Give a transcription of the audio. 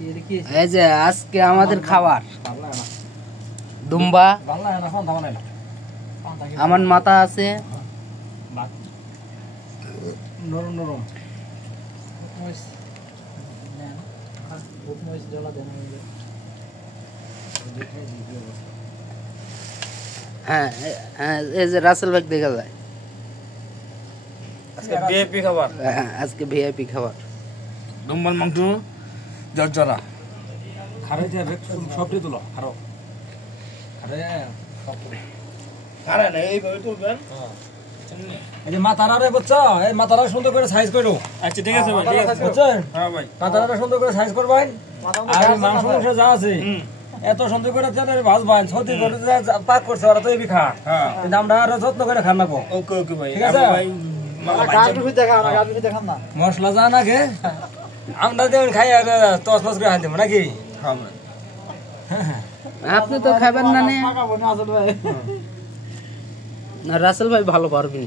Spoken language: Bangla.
এই যে আজকে আমাদের খাবার দুম্বা, আমার মাথা আছে নরম নরম। হ্যাঁ এই যে রাসেল ভাই দেখা যায় আজকে ভিআইপি খাবার, আজকে ভিআইপি খাবার দুম্বার মাংস জর্জরা খারে যে সবটি তুলো খারো খারে সব খারে না এইভাবে তুলবেন। এই যে মাথারারে বুঝছো, এই মাথারা সুন্দর করে সাইজ করো। আচ্ছা ঠিক আছে ভাই, ঠিক আছে বুঝছো। হ্যাঁ ভাই, মাথারা সুন্দর করে সাইজ করবেন। আর মাংস যা আছে এত সুন্দর করে তেলে ভাজবেন, সত্যি করে পাক করছে ওরা তো এই খা। কিন্তু আমরা আরো যত্ন করে খান নাকো। ওকে ওকে ভাই, ঠিক আছে ভাই। মশলা যা না গে আমরা যেমন খাই আর তস তস করে খাই দেবো নাকি? আপনি তো খাবেন না নে? না রাসেল ভাই ভালো পারবেন।